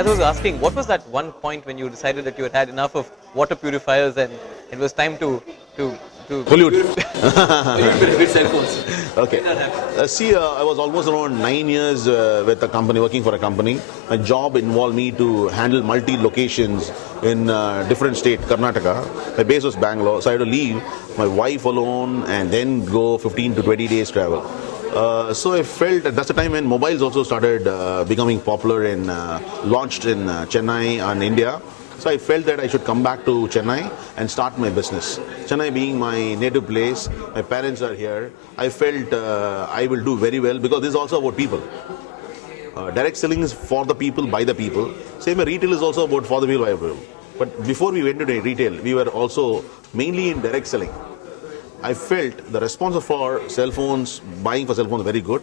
as I was asking, what was that one point when you decided that you had had enough of water purifiers and it was time to Pollute. with cell phones? Okay. I was almost around 9 years with a company, working for a company. My job involved me to handle multi-locations in different state, Karnataka. My base was Bangalore, so I had to leave my wife alone and then go 15 to 20 days travel. So I felt that's the time when mobiles also started becoming popular and launched in Chennai and India. So I felt that I should come back to Chennai and start my business. Chennai being my native place, my parents are here. I felt I will do very well because this is also about people. Direct selling is for the people, by the people. Same way retail is also about for the people, by the people. But before we went into retail, we were also mainly in direct selling. I felt the response for cell phones, buying for cell phones, very good.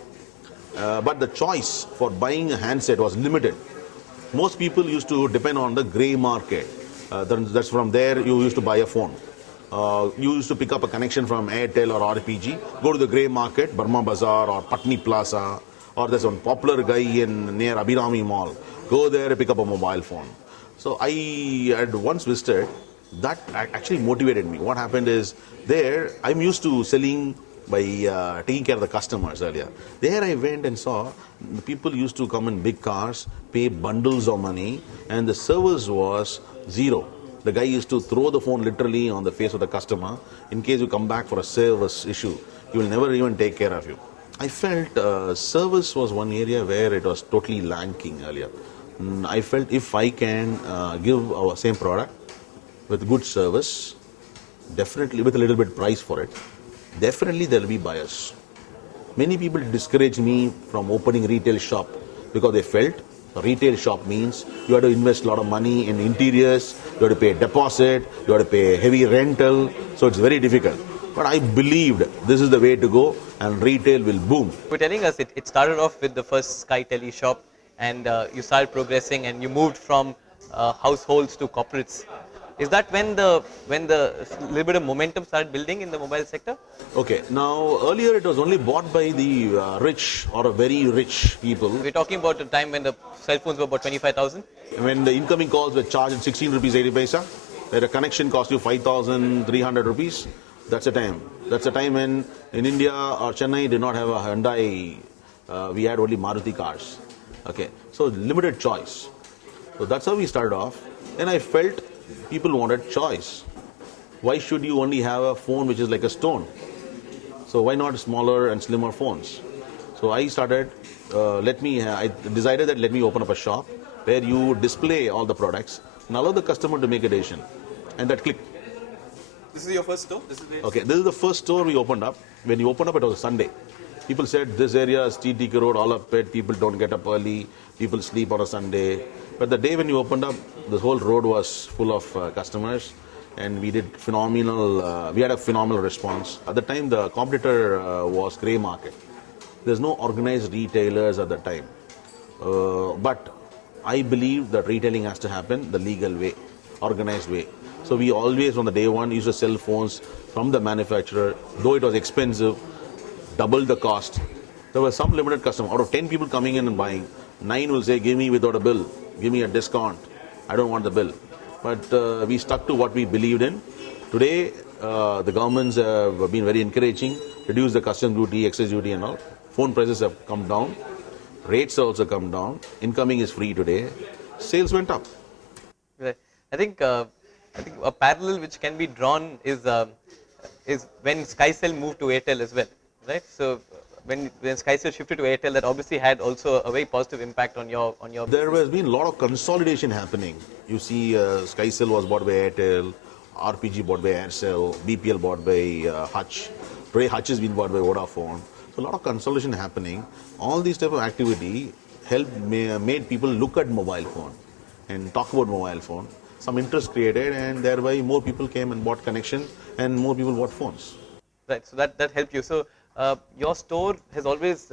But the choice for buying a handset was limited. Most people used to depend on the grey market. That's from there you used to buy a phone. You used to pick up a connection from Airtel or RPG, go to the grey market, Burma Bazaar or Patni Plaza, or there's one popular guy near Abhinami Mall. Go there, pick up a mobile phone. So I had once visited. That actually motivated me. What happened is there I'm used to selling by taking care of the customers earlier. There I went and saw the people used to come in big cars, pay bundles of money, and the service was zero. The guy used to throw the phone literally on the face of the customer. In case you come back for a service issue, he will never even take care of you. I felt service was one area where it was totally lacking earlier. I felt if I can give our same product with good service, definitely with a little bit price for it, definitely there will be buyers. Many people discourage me from opening retail shop because they felt a retail shop means you have to invest a lot of money in interiors, you have to pay a deposit, you have to pay heavy rental, so it's very difficult. But I believed this is the way to go and retail will boom. You're telling us it started off with the first Sky Tele shop and you started progressing and you moved from households to corporates. Is that when the little bit of momentum started building in the mobile sector? Okay, now earlier it was only bought by the rich or very rich people. We're talking about a time when the cell phones were about 25,000. When the incoming calls were charged at 16 rupees 80 paisa, where a connection cost you 5,300 rupees, that's the time. That's the time when in India or Chennai did not have a Hyundai, we had only Maruti cars. Okay, so limited choice. So that's how we started off. And I felt people wanted choice. Why should you only have a phone which is like a stone? So why not smaller and slimmer phones? So I started, I decided that let me open up a shop where you display all the products and allow the customer to make a decision. And that clicked. This is your first store? Okay, this is the first store we opened up. When you opened up, it was a Sunday. People said this area is TTK Road, all up it, people don't get up early, people sleep on a Sunday. But the day when you opened up, the whole road was full of customers and we did phenomenal, we had a phenomenal response. At the time, the competitor was grey market. There's no organized retailers at the time. But I believe that retailing has to happen the legal way, organized way. So we always, from the day one, used to sell phones from the manufacturer, though it was expensive, double the cost. There were some limited customers. Out of 10 people coming in and buying, 9 will say, give me without a bill, give me a discount. I don't want the bill. But we stuck to what we believed in. Today, the governments have been very encouraging, reduce the customs duty, excise duty and all. Phone prices have come down. Rates have also come down. Incoming is free today. Sales went up. Right. I think a parallel which can be drawn is when Skycell moved to Airtel as well, right? So when Skycell shifted to Airtel, that obviously had also a very positive impact on your. There has been a lot of consolidation happening. You see, Skycell was bought by Airtel, RPG bought by Aircel, BPL bought by Hutch. Today Hutch has been bought by Vodafone. So a lot of consolidation happening. All these type of activity made people look at mobile phone and talk about mobile phone. Some interest created and thereby more people came and bought connection and more people bought phones. Right, so that helped you. So your store has always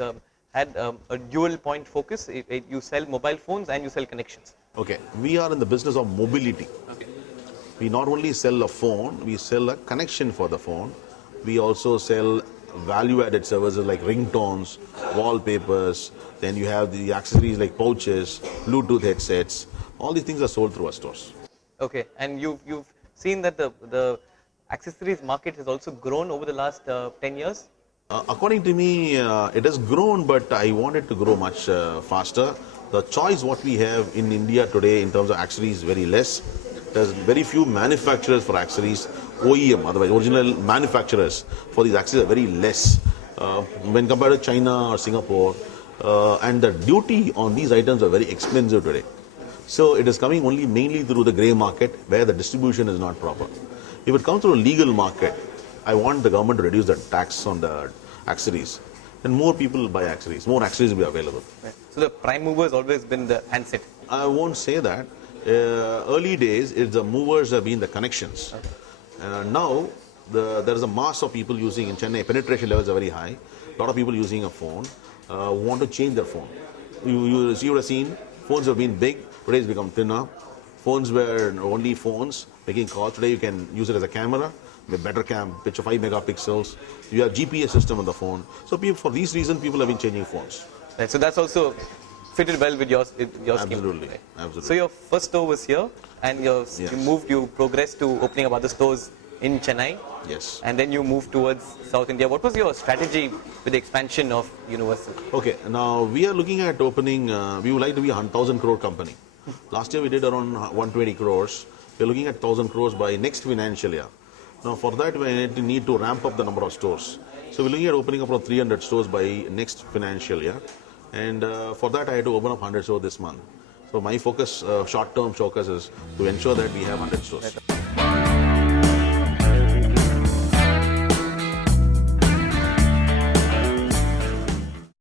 had a dual point focus. You sell mobile phones and you sell connections. Okay, we are in the business of mobility. Okay. We not only sell a phone, we sell a connection for the phone. We also sell value-added services like ringtones, wallpapers, then you have the accessories like pouches, Bluetooth headsets, All these things are sold through our stores. Okay, and you've seen that the accessories market has also grown over the last 10 years. According to me, it has grown, but I want it to grow much faster. The choice what we have in India today in terms of accessories is very less. There's very few manufacturers for accessories, OEM, otherwise original manufacturers for these accessories are very less when compared to China or Singapore. And the duty on these items are very expensive today. So it is coming only mainly through the grey market where the distribution is not proper. If it comes through a legal market, I want the government to reduce the tax on the accessories. Then more people buy accessories, more accessories will be available. Right. So the prime mover has always been the handset. I won't say that. Early days, the movers have been the connections. Now, there is a mass of people using in Chennai, penetration levels are very high. A lot of people using a phone want to change their phone. You would have seen, phones have been big, today it's become thinner. Phones were only phones, making calls. Today you can use it as a camera, with better picture 5 megapixels. You have GPS system on the phone. So people, for these reasons, people have been changing phones. Right. So that's also fitted well with your scheme. Absolutely, Right? absolutely. So your first store was here, and you progressed to opening up other stores in Chennai. Yes. And then you moved towards South India. What was your strategy with the expansion of Universal? Okay, now we are looking at opening, we would like to be a 1,000 crore company. Last year we did around 120 crores. We are looking at 1,000 crores by next financial year. Now for that we need to ramp up the number of stores. So we're looking at opening up around 300 stores by next financial year. And for that I had to open up 100 stores this month. So my focus, short-term focus is to ensure that we have 100 stores.